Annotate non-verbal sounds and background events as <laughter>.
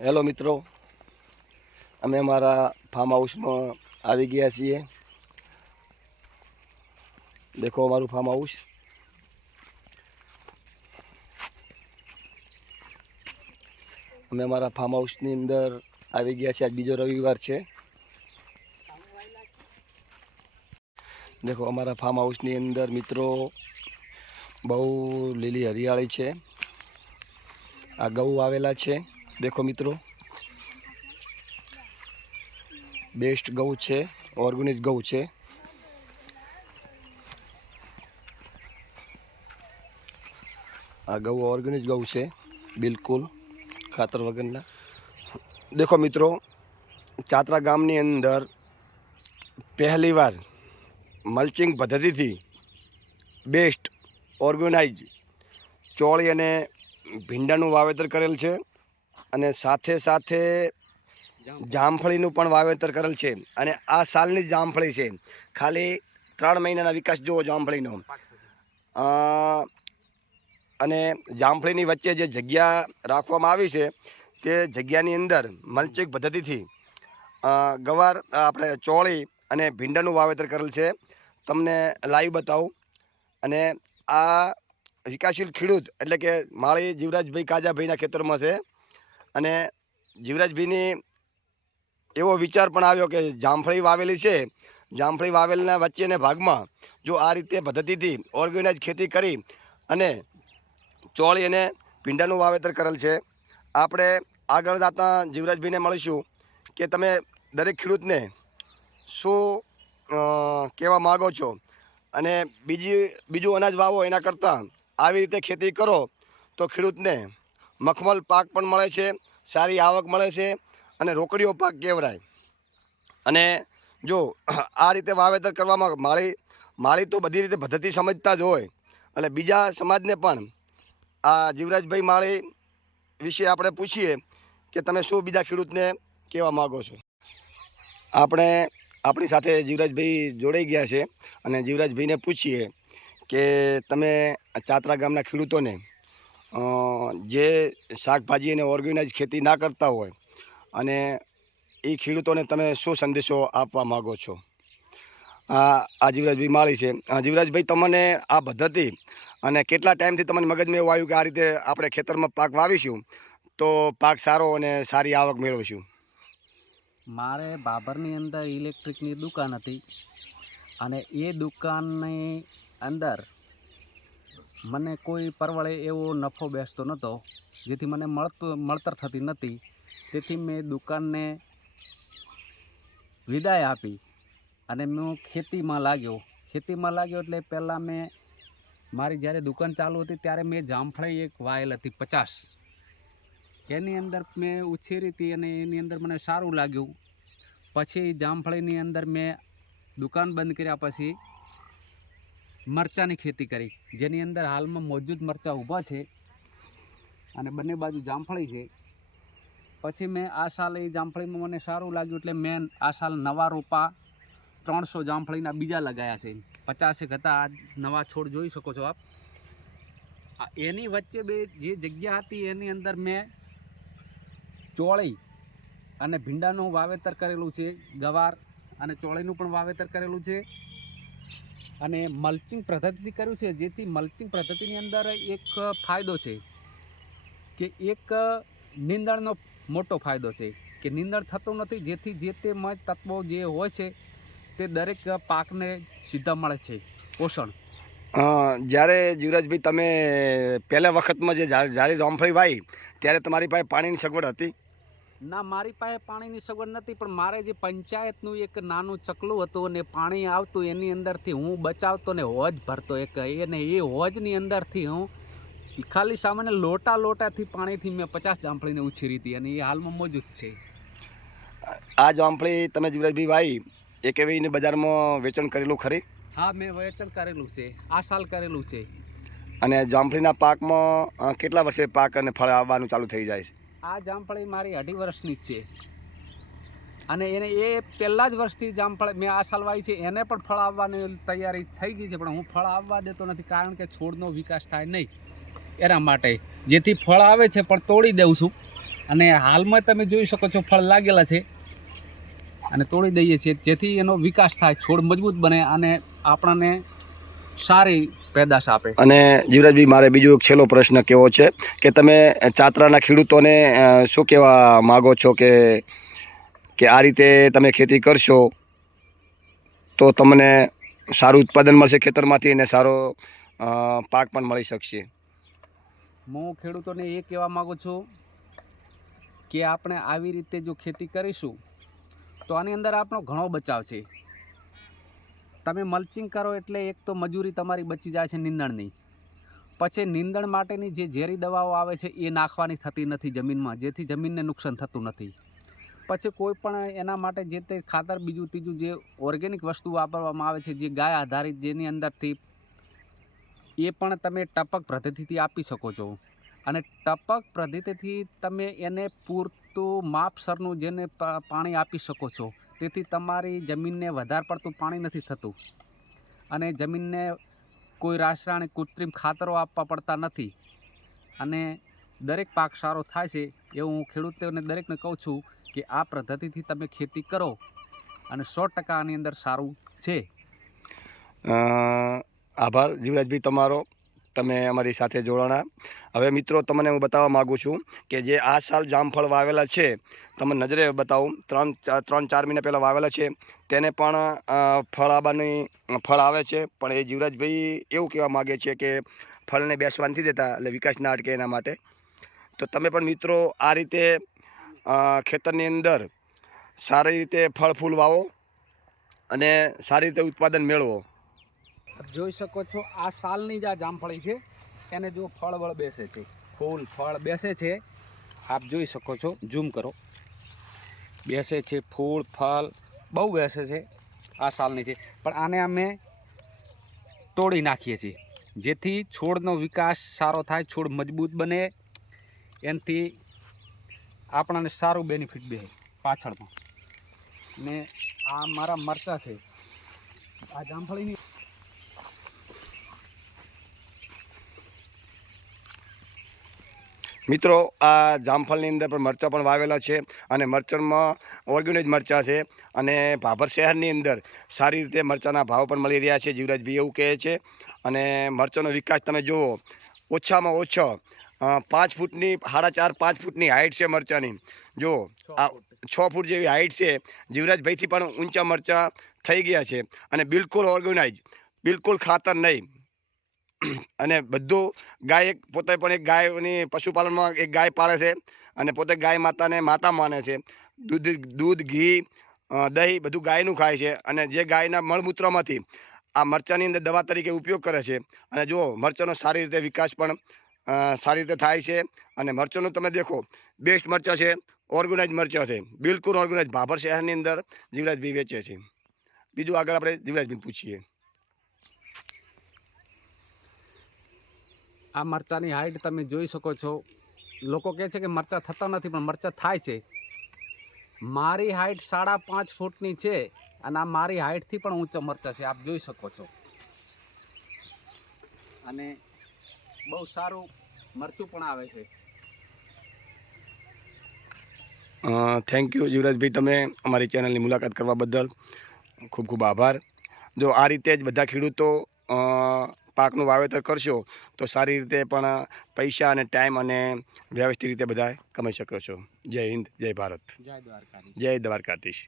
Hello મિત્રો. અમે અમારા ફાર્મ હાઉસમાં આવી ગયા છીએ. દેખો અમારું ફાર્મ હાઉસ અમે અમારા ફાર્મ હાઉસની અંદર આવી ગયા છીએ. આજ બીજો રવિવાર છે. દેખો અમારા ફાર્મ હાઉસની અંદર મિત્રો બહુ લીલી હરિયાળી છે. આ ગૌ આવેલા છે. દેખો મિત્રો. બેસ્ટ ગૌ છે, ઓર્ગેનિક ગૌ છે. આ ગૌ ઓર્ગેનિક ગૌ છે, બિલકુલ ખાતર વગરના. દેખો મિત્રો, ચાતરા ગામની અંદર પહેલીવાર મલ્ચિંગ પદ્ધતિથી બેસ્ટ ઓર્ગેનાઇઝ ચોળી અને ભીંડાનું વાવેતર કરેલ છે. અને સાથે સાથે જામફળીનું પણ વાવેતર કરેલ છે. અને આ સાલની જામફળી છે. ખાલી ત્રણ મહિનાના વિકાસ જુઓ જામફળીનો. અને જામફળીની વચ્ચે જે જગ્યા રાખવામાં આવી છે, તે જગ્યાની અંદર મલ્ચિંગ પદ્ધતિથી ગવાર આપણે ચોળી અને ભીંડાનું વાવેતર કરેલ છે. તમને લાઈવ બતાવું. અને આ વિકાસશીલ ખેડૂત એટલે કે માળી જીવરાજભાઈ કાજાભાઈના ખેતરમાં છે. અને જીવરાજભીની એવો વિચાર પણ આવ્યો કે જામફળી વાવેલી છે. જામફળી વાવેલના વચ્ચેના ભાગમાં જો આ રીતે પદ્ધતિથી ઓર્ગેનાઇઝ ખેતી કરી અને ચોળી અને ભીંડાનું વાવેતર કરેલ છે. આપણે આગળ જતા જીવરાજભાઈને મળીશું કે તમે દરેક ખેડૂતને શું કહેવા માગો છો? અને બીજી, બીજું અનાજ વાવો એના કરતાં આવી રીતે ખેતી કરો તો ખેડૂતને મખમલ પાક પણ મળે છે, સારી આવક મળે છે અને રોકડીઓ પાક કહેવરાય અને જો આ રીતે વાવેતર કરવામાં માળી માળી તો બધી રીતે પદ્ધતિ સમજતા જ હોય. એટલે બીજા સમાજને પણ આ જીવરાજભાઈ માળી વિશે આપણે પૂછીએ કે તમે શું બીજા ખેડૂતને કહેવા માગો છો? આપણે આપણી સાથે જીવરાજભાઈ જોડાઈ ગયા છે અને જીવરાજભાઈને પૂછીએ કે તમે ચાતરા ગામના ખેડૂતોને જે શાકભાજી અને ઓર્ગેનાઇઝ ખેતી ના કરતા હોય અને એ ખેડૂતોને તમે શું સંદેશો આપવા માગો છો? આ જીવરાજભાઈ માળી છે. જીવરાજભાઈ, તમને આ પદ્ધતિ અને કેટલા ટાઈમથી તમને મગજમાં એવું આવ્યું કે આ રીતે આપણે ખેતરમાં પાક વાવીશું, તો પાક સારો અને સારી આવક મેળવીશું? મારે બાબરની અંદર ઇલેક્ટ્રિકની દુકાન હતી અને એ દુકાનની અંદર મને કોઈ પરવળે એવો નફો બેસતો નહોતો, જેથી મને મળતો, મળતર થતી નથી તેથી મેં દુકાનને વિદાય આપી અને હું ખેતીમાં લાગ્યો. ખેતીમાં લાગ્યો એટલે પહેલાં મેં, મારી જ્યારે દુકાન ચાલુ હતી ત્યારે મેં જામફળી એક વાયેલ હતી પચાસ. એની અંદર મેં ઉછેરી હતી અને એની અંદર મને સારું લાગ્યું. પછી જામફળીની અંદર મેં દુકાન બંધ કર્યા પછી મરચાંની ખેતી કરી. જેની અંદર હાલમાં મોજૂદ મરચાં ઊભા છે અને બંને બાજુ જામફળી છે. પછી મેં આ સાલ એ જામફળીમાં મને સારું લાગ્યું એટલે મેં આ સાલ નવા રોપા ત્રણસો જામફળીના બીજા લગાયા છે. પચાસેક હતા આ નવા છોડ જોઈ શકો છો આપ. એની વચ્ચે બે જે જગ્યા હતી એની અંદર મેં ચોળી અને ભીંડાનું વાવેતર કરેલું છે, ગવાર અને ચોળીનું પણ વાવેતર કરેલું છે. અને મલ્ચિંગ પદ્ધતિ કર્યું છે, જેથી મલ્ચિંગ પદ્ધતિની અંદર એક ફાયદો છે કે એક નીંદણનો મોટો ફાયદો છે કે નીંદણ થતું નથી, જેથી જે તે તત્વો જે હોય છે તે દરેક પાકને સીધા મળે છે. પોષણ. જ્યારે જીવરાજભાઈ તમે પહેલા વખતમાં જે જ્યારે જામફળી વાવી ત્યારે તમારી પાસે પાણીની સગવડ હતી? ના મારી પાસે પાણીની સગવડ નથી પણ મારે જે પંચાયતનું એક નાનું ચકલું હતું અને પાણી આવતું એની અંદરથી હું બચાવતો ને હોજ ભરતો એક અને એ હોજની અંદરથી હું ખાલી સામાન્ય લોટા લોટાથી પાણીથી મેં પચાસ જામફળીને ઉછેરી હતી અને એ હાલમાં મોજૂદ છે. આ જામફળી તમે જીવરાજભાઈ ભાઈ એ કેવીને બજારમાં વેચાણ કરેલું ખરી? હા મેં વેચાણ કરેલું છે આ સાલ કરેલું છે. અને જામફળીના પાકમાં કેટલા વર્ષે પાક અને ફળ આવવાનું ચાલુ થઈ જાય છે? આ જામફળી મારી અઢી વર્ષની છે. અને એને એ પહેલાં જ વર્ષથી જામફળ મેં આ સાલ વાવી છે, એને પણ ફળ આવવાની તૈયારી થઈ ગઈ છે, પણ હું ફળ આવવા દેતો નથી કારણ કે છોડનો વિકાસ થાય નહીં એના માટે. જેથી ફળ આવે છે પણ તોડી દઉં છું. અને હાલમાં તમે જોઈ શકો છો ફળ લાગેલા છે. અને તોડી દઈએ છીએ. જેથી એનો વિકાસ થાય, છોડ મજબૂત બને અને આપણને સારી પેદાશ આપે. અને જીવરાજભાઈ મારે બીજો એક છેલ્લો પ્રશ્ન કેવો છે કે તમે ચાતરાના ખેડૂતોને શું કહેવા માગો છો કે કે આ રીતે તમે ખેતી કરશો તો તમને સારું ઉત્પાદન મળશે ખેતરમાંથી અને સારો પાક પણ મળી શકશે? હું ખેડૂતોને એ કહેવા માગું છું કે આપણે આવી રીતે જો ખેતી કરીશું તો આની અંદર આપણો ઘણો બચાવ છે. તમે મલ્ચિંગ કરો એટલે એક તો મજૂરી તમારી બચી જાય છે નીંદણની. પછી નીંદણ માટેની જે ઝેરી દવાઓ આવે છે એ નાખવાની થતી નથી જમીનમાં, જેથી જમીનને નુકસાન થતું નથી. પછી કોઈ પણ એના માટે જે તે ખાતર બીજું ત્રીજું જે ઓર્ગેનિક વસ્તુ વાપરવામાં આવે છે, જે ગાય આધારિત જેની અંદરથી, એ પણ તમે ટપક પદ્ધતિથી આપી શકો છો. અને ટપક પદ્ધતિથી તમે એને પૂરતું માપસરનું જેને પાણી આપી શકો છો તેથી તમારી જમીનને વધારે પડતું પાણી નથી થતું. અને જમીનને કોઈ રાસાયણિક કૃત્રિમ ખાતરો આપવા પડતા નથી. અને દરેક પાક સારો થાય છે એવું હું ખેડૂતોને દરેકને કહું છું કે આ પદ્ધતિથી તમે ખેતી કરો અને સો ટકા આની અંદર સારું છે. આભાર જીવરાજભાઈ તમારો. તમે અમારી સાથે જોડાણા. હવે મિત્રો, તમને હું બતાવવા માગું છું કે જે આ સાલ જામફળ વાવેલા છે તમને નજરે બતાવું. ત્રણ ત્રણ, ચાર મહિના પહેલાં વાવેલા છે. તેને પણ ફળ આવવાની ફળ આવે છે. પણ એ જીવરાજભાઈ એવું કહેવા માગે છે કે ફળને બેસવા નથી દેતા, એટલે વિકાસ ના અટકે એના માટે. તો તમે પણ મિત્રો આ રીતે ખેતરની અંદર સારી રીતે ફળ ફૂલ વાવો અને સારી રીતે ઉત્પાદન મેળવો. જોઈ શકો છો, આ સાલની જ આ જામફળી છે. એને જો ફળ વળ બેસે છે. ફૂલ ફળ બેસે છે. આપ જોઈ શકો છો, ઝૂમ કરો. બેસે છે ફૂલ, ફળ, બહુ બેસે છે આ સાલની છે. પણ આને અમે તોડી નાખીએ છીએ. જેથી છોડનો વિકાસ સારો થાય, છોડ મજબૂત બને. એનાથી આપણને સારું બેનિફિટ બે પાછળમાં. ને આ મારા મરચા છે. આ જામફળીની મિત્રો આ જામફળની અંદર પણ મરચાં પણ વાવેલા છે અને મરચાંમાં ઓર્ગેનિક મરચાં છે અને ભાભર શહેરની અંદર સારી રીતે મરચાંના ભાવ પણ મળી રહ્યા છે જીવરાજભાઈ એવું કહે છે. અને મરચાંનો વિકાસ તમે જુઓ ઓછામાં ઓછો પાંચ ફૂટની સાડા ચાર પાંચ ફૂટની હાઇટ છે મરચાંની. જુઓ આ છ ફૂટ જેવી હાઇટ છે. જીવરાજભાઈથી પણ ઊંચા મરચાં થઈ ગયા છે અને બિલકુલ ઓર્ગેનાઇઝ બિલકુલ ખાતર નહીં. <clears throat> અને બધું ગાય એક પોતે પણ એક ગાયની પશુપાલનમાં એક ગાય પાળે છે અને પોતે ગાય માતાને માતા માને છે. દૂધ દૂધ, ઘી દહીં બધું ગાયનું ખાય છે અને જે ગાયના મળમૂત્રમાંથી આ મરચાંની અંદર દવા તરીકે ઉપયોગ કરે છે. અને જુઓ, મરચાંનો સારી રીતે વિકાસ પણ સારી રીતે થાય છે અને મરચાંનું તમે દેખો, બેસ્ટ મરચાં છે, ઓર્ગેનાઇઝ મરચાં છે. બિલકુલ ઓર્ગેનાઇઝ. ભાભર શહેરની અંદર જીવરાજભાઈ વેચે છે. બીજું આગળ આપણે જીવરાજભાઈ પૂછીએ. આ મરચાંની હાઈટ તમે જોઈ શકો છો. લોકો કહે છે કે મરચાં થતા નથી, પણ મરચાં થાય છે. મારી હાઈટ સાડા પાંચ ફૂટની છે અને આ મારી હાઈટથી પણ ઊંચા મરચાં છે, આપ જોઈ શકો છો. અને બહુ સારું મરચું પણ આવે છે. થેન્ક યુ યુવરાજભાઈ, તમે અમારી ચેનલની મુલાકાત કરવા બદલ ખૂબ ખૂબ આભાર. જો આ રીતે જ બધા ખેડૂતો પાકનું વાવેતર કરશો તો સારી રીતે પણ પૈસા અને ટાઈમ અને વ્યવસ્થિત રીતે બધા કમાઈ શકો છો. જય હિન્દ જય ભારત. જય દ્વારકાધીશ. જય દ્વારકાધીશ.